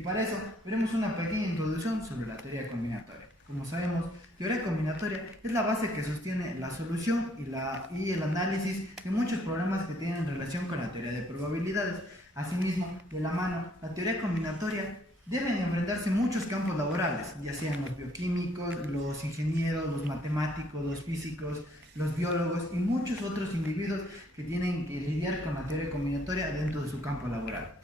para eso veremos una pequeña introducción sobre la teoría combinatoria. Como sabemos, teoría combinatoria es la base que sostiene la solución y el análisis de muchos problemas que tienen relación con la teoría de probabilidades. Asimismo, de la mano, la teoría combinatoria deben enfrentarse muchos campos laborales, ya sean los bioquímicos, los ingenieros, los matemáticos, los físicos, los biólogos y muchos otros individuos que tienen que lidiar con la teoría combinatoria dentro de su campo laboral.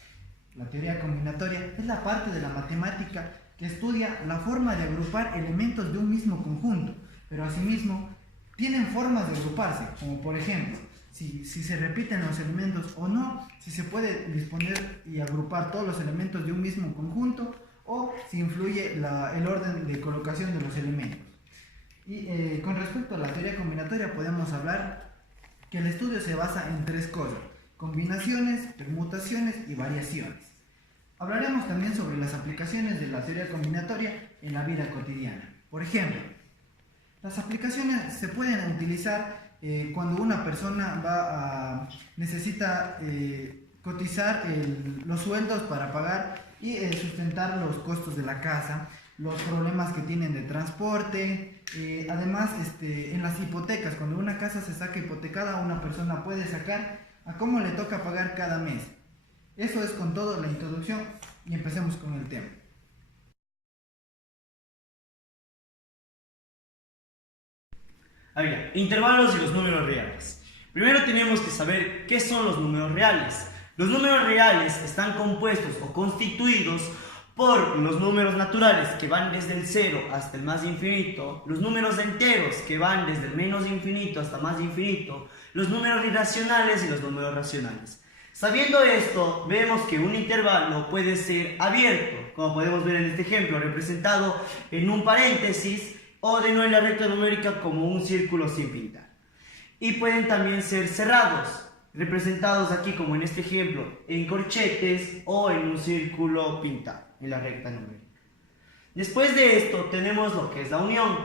La teoría combinatoria es la parte de la matemática que estudia la forma de agrupar elementos de un mismo conjunto, pero asimismo tienen formas de agruparse, como por ejemplo, si se repiten los elementos o no, si se puede disponer y agrupar todos los elementos de un mismo conjunto, o si influye el orden de colocación de los elementos. Y con respecto a la teoría combinatoria podemos hablar que el estudio se basa en tres cosas: combinaciones, permutaciones y variaciones. Hablaremos también sobre las aplicaciones de la teoría combinatoria en la vida cotidiana. Por ejemplo, las aplicaciones se pueden utilizar cuando una persona necesita cotizar los sueldos para pagar y sustentar los costos de la casa, los problemas que tienen de transporte, además en las hipotecas, cuando una casa se saca hipotecada, una persona puede sacar a cómo le toca pagar cada mes. Eso es con todo la introducción y empecemos con el tema. Intervalos y los números reales. Primero tenemos que saber qué son los números reales. Los números reales están compuestos o constituidos por los números naturales que van desde el 0 hasta el más infinito, los números enteros que van desde el menos infinito hasta más infinito, los números irracionales y los números racionales. Sabiendo esto, vemos que un intervalo puede ser abierto, como podemos ver en este ejemplo, representado en un paréntesis, o de nuevo en la recta numérica como un círculo sin pintar. Y pueden también ser cerrados, representados aquí como en este ejemplo, en corchetes o en un círculo pintado en la recta numérica. Después de esto tenemos lo que es la unión.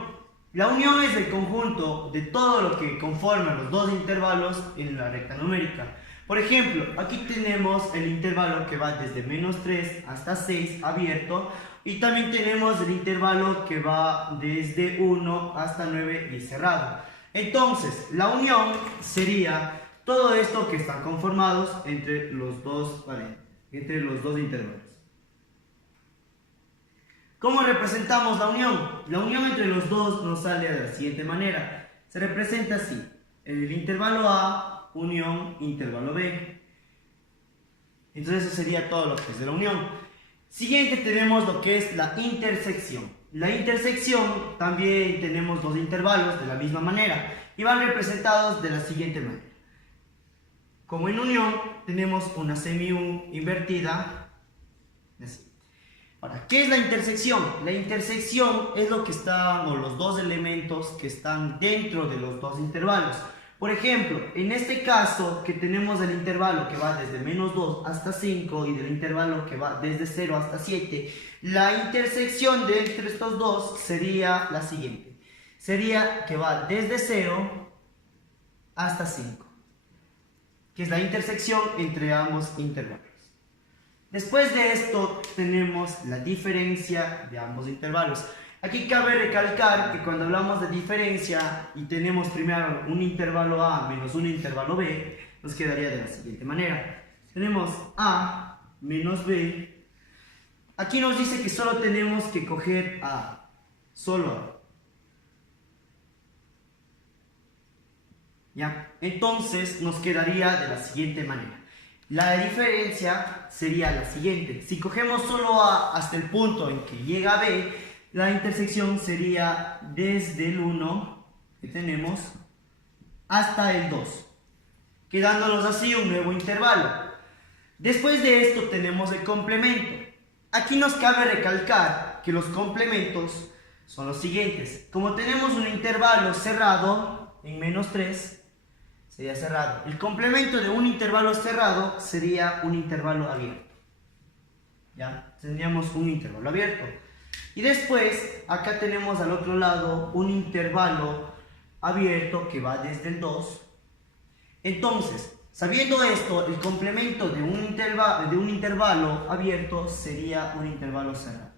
La unión es el conjunto de todo lo que conforma los dos intervalos en la recta numérica. Por ejemplo, aquí tenemos el intervalo que va desde -3 hasta 6 abierto, y también tenemos el intervalo que va desde 1 hasta 9 y cerrado. Entonces, la unión sería todo esto que están conformados entre los dos intervalos. ¿Cómo representamos la unión? La unión entre los dos nos sale de la siguiente manera. Se representa así: el intervalo A, unión, intervalo B. Entonces eso sería todo lo que es de la unión. Siguiente tenemos lo que es la intersección. La intersección también tenemos dos intervalos de la misma manera y van representados de la siguiente manera. Como en unión tenemos una semi-U invertida, así. Ahora, ¿qué es la intersección? La intersección es lo que están, o los dos elementos que están dentro de los dos intervalos. Por ejemplo, en este caso que tenemos el intervalo que va desde -2 hasta 5 y del intervalo que va desde 0 hasta 7, la intersección de entre estos dos sería la siguiente. Sería que va desde 0 hasta 5, que es la intersección entre ambos intervalos. Después de esto tenemos la diferencia de ambos intervalos. Aquí cabe recalcar que cuando hablamos de diferencia y tenemos primero un intervalo A menos un intervalo B, nos quedaría de la siguiente manera. Tenemos A menos B. Aquí nos dice que solo tenemos que coger A, solo A. ¿Ya? Entonces nos quedaría de la siguiente manera. La diferencia sería la siguiente. Si cogemos solo A hasta el punto en que llega a B, la intersección sería desde el 1 que tenemos hasta el 2, quedándonos así un nuevo intervalo. Después de esto tenemos el complemento. Aquí nos cabe recalcar que los complementos son los siguientes. Como tenemos un intervalo cerrado en -3, sería cerrado. El complemento de un intervalo cerrado sería un intervalo abierto. ¿Ya? Tendríamos un intervalo abierto. Y después, acá tenemos al otro lado un intervalo abierto que va desde el 2. Entonces, Sabiendo esto, el complemento de un intervalo abierto sería un intervalo cerrado,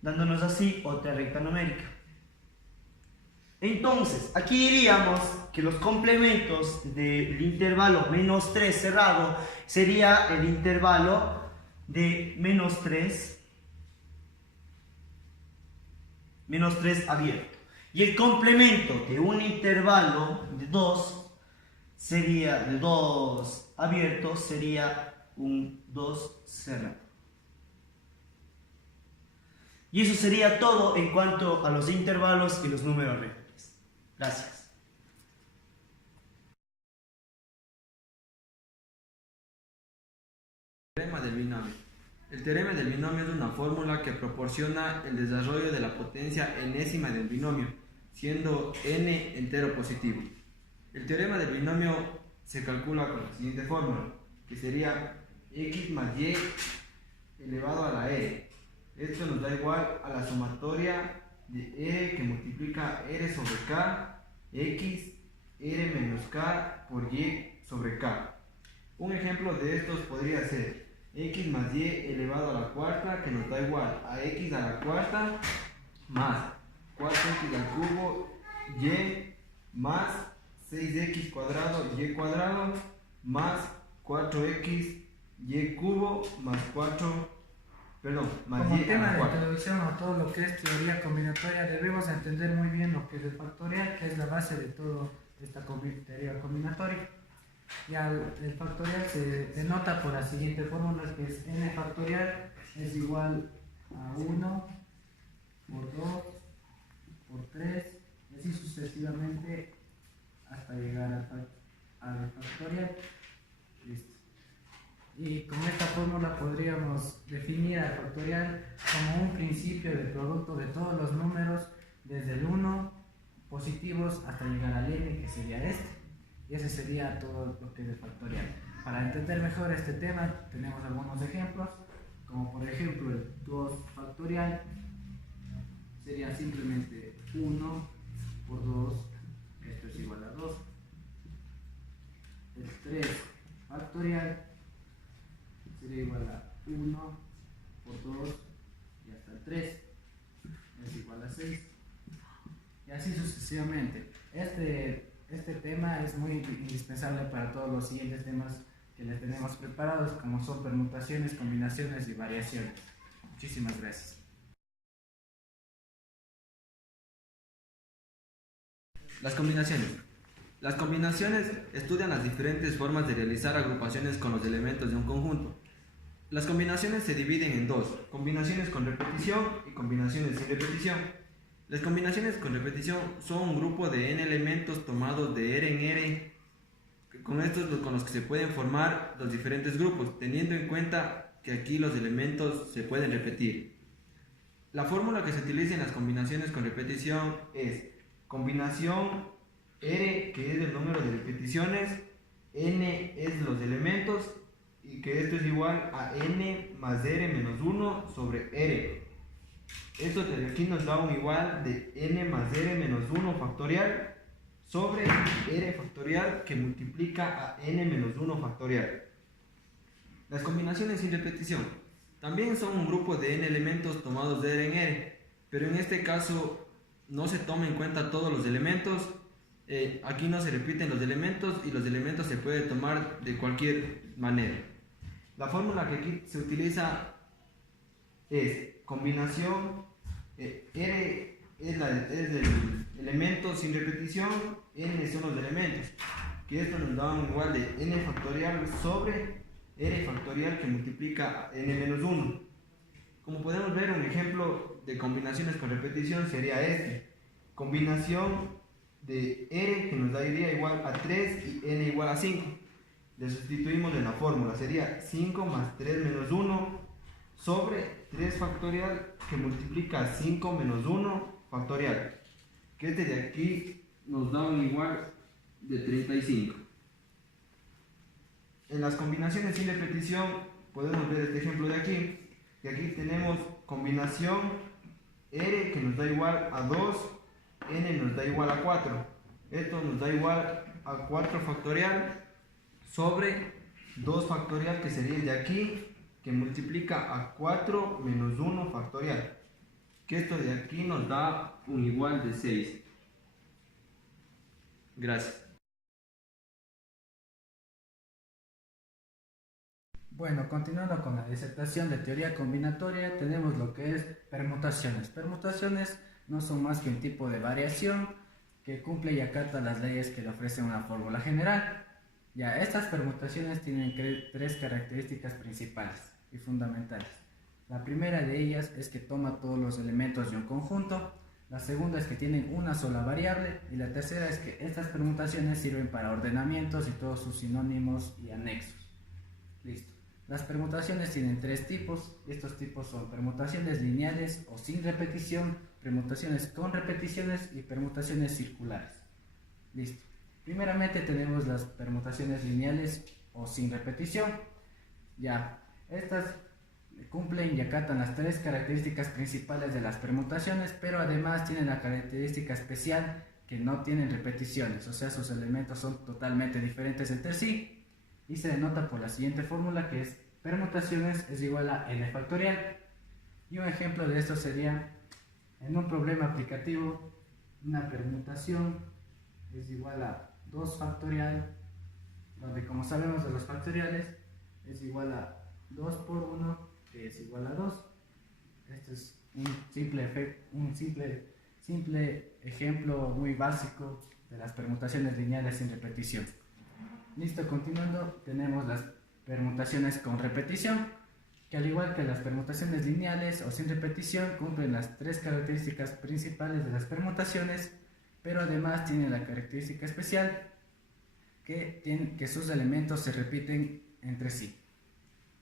dándonos así otra recta numérica. Entonces, aquí diríamos que los complementos del intervalo menos 3 cerrado sería el intervalo de menos 3 abierto. Y el complemento de un intervalo de 2 sería de 2 abierto, sería un 2 cerrado. Y eso sería todo en cuanto a los intervalos y los números reales. Gracias. Teorema del binomio. El teorema del binomio es una fórmula que proporciona el desarrollo de la potencia enésima del binomio, siendo n entero positivo. El teorema del binomio se calcula con la siguiente fórmula, que sería x más y elevado a la r. Esto nos da igual a la sumatoria de r que multiplica r sobre k, x, r menos k por y sobre k. Un ejemplo de estos podría ser x más y elevado a la cuarta, que nos da igual a x a la cuarta más 4x al cubo y más 6x cuadrado y cuadrado más 4x y cubo más 4, más Como y a tema la de cuarta. introducción a todo lo que es teoría combinatoria, debemos entender muy bien lo que es el factorial, que es la base de toda esta teoría combinatoria. Ya el factorial se denota por la siguiente fórmula, que es n factorial es igual a 1 por 2 por 3 y así sucesivamente hasta llegar al factorial. Listo. Y con esta fórmula podríamos definir al factorial como un principio de producto de todos los números desde el 1 positivos hasta llegar al n, que sería este. Y ese sería todo lo que es el factorial. Para entender mejor este tema tenemos algunos ejemplos, como por ejemplo el 2 factorial sería simplemente 1 por 2, esto es igual a 2. El 3 factorial sería igual a 1 por 2 y hasta el 3 es igual a 6. Y así sucesivamente. Este tema es muy indispensable para todos los siguientes temas que les tenemos preparados, como son permutaciones, combinaciones y variaciones. Muchísimas gracias. Las combinaciones. Las combinaciones estudian las diferentes formas de realizar agrupaciones con los elementos de un conjunto. Las combinaciones se dividen en dos: combinaciones con repetición y combinaciones sin repetición. Las combinaciones con repetición son un grupo de n elementos tomados de r en r. Con estos con los que se pueden formar los diferentes grupos, teniendo en cuenta que aquí los elementos se pueden repetir. La fórmula que se utiliza en las combinaciones con repetición es combinación r, que es el número de repeticiones, n es los elementos, y que esto es igual a n más r menos 1 sobre r. Esto de aquí nos da un igual de n más r menos 1 factorial sobre r factorial, que multiplica a n menos 1 factorial. Las combinaciones sin repetición también son un grupo de n elementos tomados de r en r, pero en este caso no se toma en cuenta todos los elementos. Aquí no se repiten los elementos y los elementos se pueden tomar de cualquier manera. La fórmula que aquí se utiliza es combinación R es el elemento sin repetición, n son los elementos, que esto nos da un igual de n factorial sobre r factorial, que multiplica a n menos 1. Como podemos ver, un ejemplo de combinaciones con repetición sería este: combinación de r, que nos daría igual a 3 y n igual a 5. Le sustituimos en la fórmula, sería 5 más 3 menos 1 sobre 3 factorial, que multiplica 5 menos 1 factorial, que este de aquí nos da un igual de 35. En las combinaciones sin repetición podemos ver este ejemplo de aquí, que aquí tenemos combinación r, que nos da igual a 2, n nos da igual a 4. Esto nos da igual a 4 factorial, sobre 2 factorial, que sería el de aquí, que multiplica a 4 menos 1 factorial, que esto de aquí nos da un igual de 6. Gracias. Bueno, continuando con la disertación de teoría combinatoria, tenemos lo que es permutaciones. Permutaciones no son más que un tipo de variación que cumple y acata las leyes que le ofrecen una fórmula general. Ya, estas permutaciones tienen 3 características principales y fundamentales. La primera de ellas es que toma todos los elementos de un conjunto. La segunda es que tienen una sola variable. Y la tercera es que estas permutaciones sirven para ordenamientos y todos sus sinónimos y anexos. Listo. Las permutaciones tienen 3 tipos. Estos tipos son permutaciones lineales o sin repetición, permutaciones con repeticiones y permutaciones circulares. Listo. Primeramente tenemos las permutaciones lineales o sin repetición. Ya, estas cumplen y acatan las 3 características principales de las permutaciones, pero además tienen la característica especial que no tienen repeticiones, o sea, sus elementos son totalmente diferentes entre sí. Y se denota por la siguiente fórmula, que es permutaciones es igual a n factorial. Y un ejemplo de esto sería, en un problema aplicativo, una permutación es igual a 2 factorial, donde como sabemos de los factoriales, es igual a 2 por 1, que es igual a 2. Este es un simple ejemplo muy básico de las permutaciones lineales sin repetición. Listo, continuando, tenemos las permutaciones con repetición, que al igual que las permutaciones lineales o sin repetición, cumplen las 3 características principales de las permutaciones, pero además tienen la característica especial que sus elementos se repiten entre sí,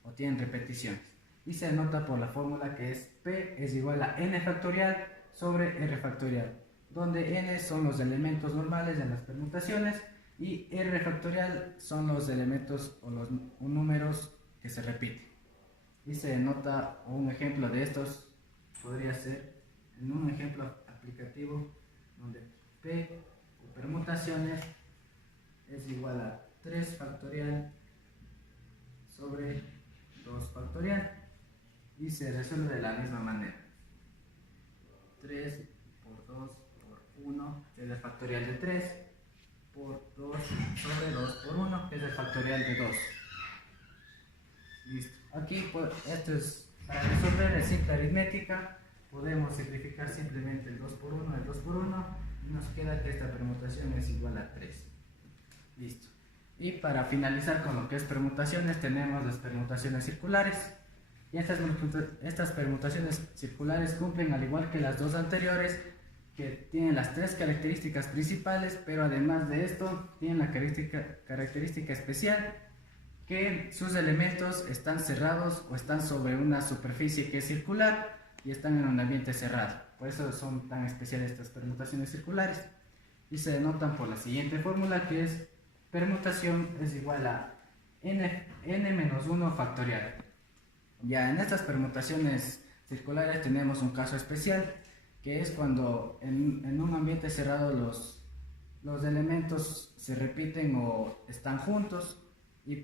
o tienen repeticiones. Y se denota por la fórmula que es P es igual a n factorial sobre r factorial, donde n son los elementos normales de las permutaciones y r factorial son los elementos o los números que se repiten. Y se denota un ejemplo de estos, podría ser en un ejemplo aplicativo donde P o permutaciones es igual a 3 factorial sobre 2 factorial y se resuelve de la misma manera. 3 por 2 por 1 es el factorial de 3, por 2 sobre 2 por 1 es el factorial de 2. Listo. Aquí, pues, esto es para resolver el simple aritmética. Podemos simplificar simplemente el 2 por 1, el 2 por 1 y nos queda que esta permutación es igual a 3. Listo. Y para finalizar con lo que es permutaciones, tenemos las permutaciones circulares. Y estas permutaciones circulares cumplen, al igual que las dos anteriores, que tienen las 3 características principales, pero además de esto tienen la característica especial que sus elementos están cerrados o están sobre una superficie que es circular y están en un ambiente cerrado. Por eso son tan especiales estas permutaciones circulares. Y se denotan por la siguiente fórmula, que es permutación es igual a n menos 1 factorial. Ya en estas permutaciones circulares tenemos un caso especial, que es cuando en un ambiente cerrado los elementos se repiten o están juntos, y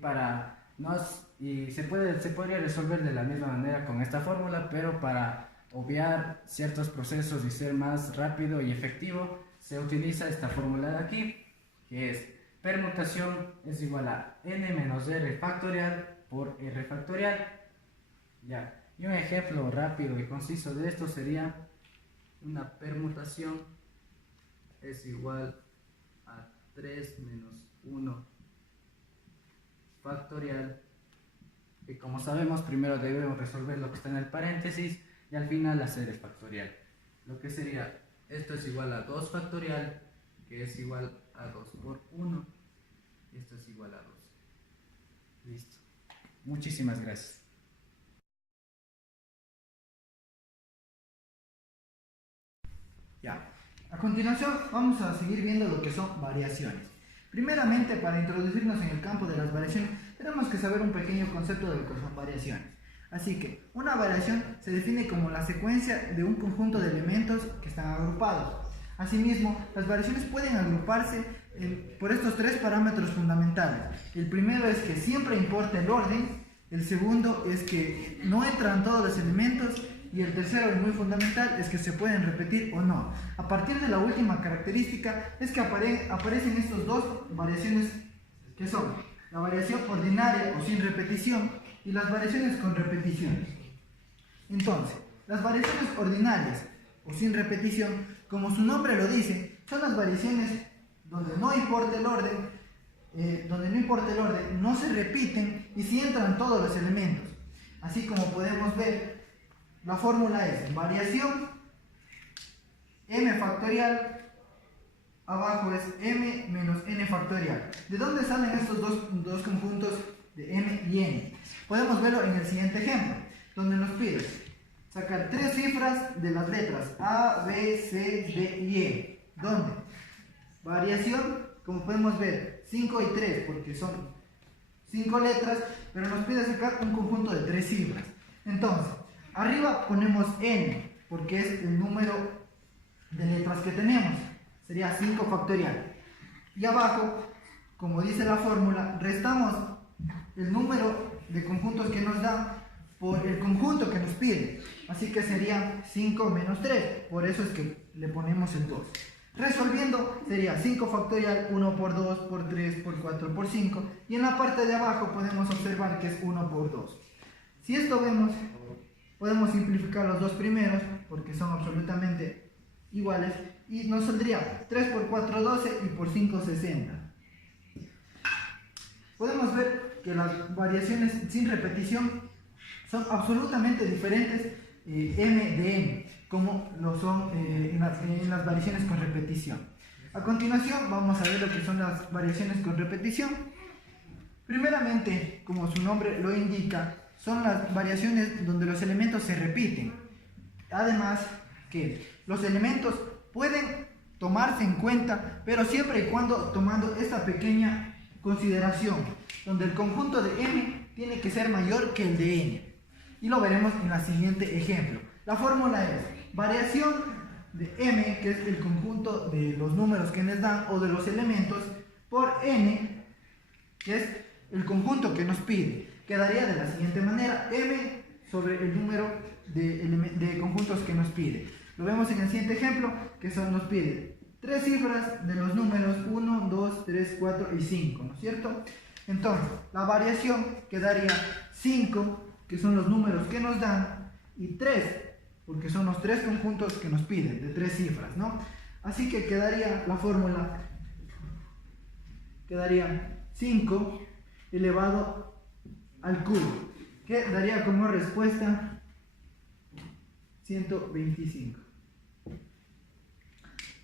se podría resolver de la misma manera con esta fórmula, pero para obviar ciertos procesos y ser más rápido y efectivo, se utiliza esta fórmula de aquí, que es permutación es igual a n menos r factorial por r factorial. Ya. Y un ejemplo rápido y conciso de esto sería una permutación es igual a 3 menos 1 factorial, y como sabemos primero debemos resolver lo que está en el paréntesis y al final hacer el factorial, lo que sería esto es igual a 2 factorial, que es igual a 2 por 1, y esto es igual a 2. Listo. Muchísimas gracias. Ya. A continuación vamos a seguir viendo lo que son variaciones. Primeramente, para introducirnos en el campo de las variaciones, tenemos que saber un pequeño concepto de lo que son variaciones. Así que, una variación se define como la secuencia de un conjunto de elementos que están agrupados. Asimismo, las variaciones pueden agruparse por estos tres parámetros fundamentales. El primero es que siempre importa el orden, el segundo es que no entran todos los elementos y el tercero, y muy fundamental, es que se pueden repetir o no. A partir de la última característica es que aparecen estas dos variaciones que son la variación ordinaria o sin repetición y las variaciones con repeticiones. Entonces, las variaciones ordinarias o sin repetición, como su nombre lo dice, son las variaciones donde no importa el orden, no se repiten y sí entran todos los elementos. Así como podemos ver, la fórmula es variación m factorial, abajo es m menos n factorial. ¿De dónde salen estos dos conjuntos de m y n? Podemos verlo en el siguiente ejemplo, donde nos pide sacar tres cifras de las letras A, B, C, D y E. ¿Dónde? Variación, como podemos ver, 5 y 3, porque son 5 letras, pero nos pide sacar un conjunto de 3 cifras. Entonces, arriba ponemos n, porque es el número de letras que tenemos, sería 5 factorial. Y abajo, como dice la fórmula, restamos el número de conjuntos que nos da por el conjunto que nos pide. Así que sería 5 menos 3, por eso es que le ponemos el 2. Resolviendo sería 5 factorial, 1 por 2, por 3, por 4, por 5. Y en la parte de abajo podemos observar que es 1 por 2. Si esto vemos, podemos simplificar los dos primeros, porque son absolutamente iguales. Y nos saldría 3 por 4, 12 y por 5, 60. Podemos ver que las variaciones sin repetición son absolutamente diferentes m de n, como lo son en las variaciones con repetición. A continuación vamos a ver lo que son las variaciones con repetición. Primeramente, como su nombre lo indica, son las variaciones donde los elementos se repiten. Además que los elementos pueden tomarse en cuenta, pero siempre y cuando tomando esta pequeña consideración, donde el conjunto de n tiene que ser mayor que el de n. Y lo veremos en el siguiente ejemplo. La fórmula es variación de m, que es el conjunto de los números que nos dan o de los elementos, por n, que es el conjunto que nos pide. Quedaría de la siguiente manera: m sobre el número de conjuntos que nos pide. Lo vemos en el siguiente ejemplo, que nos pide tres cifras de los números 1, 2, 3, 4 y 5, ¿no es cierto? Entonces, la variación quedaría 5, que son los números que nos dan, y 3, porque son los tres conjuntos que nos piden, de tres cifras, ¿no? Así que quedaría la fórmula, quedaría 5 elevado al cubo, que daría como respuesta 125.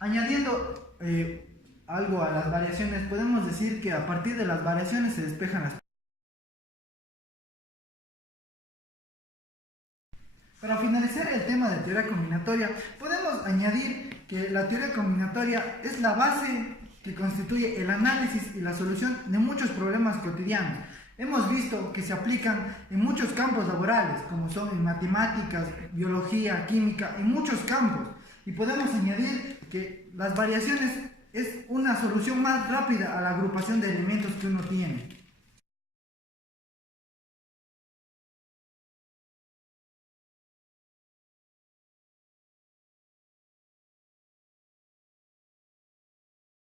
Añadiendo algo a las variaciones, podemos decir que a partir de las variaciones se despejan las. Para finalizar el tema de teoría combinatoria, podemos añadir que la teoría combinatoria es la base que constituye el análisis y la solución de muchos problemas cotidianos. Hemos visto que se aplican en muchos campos laborales, como son en matemáticas, biología, química, en muchos campos. Y podemos añadir que las variaciones es una solución más rápida a la agrupación de elementos que uno tiene.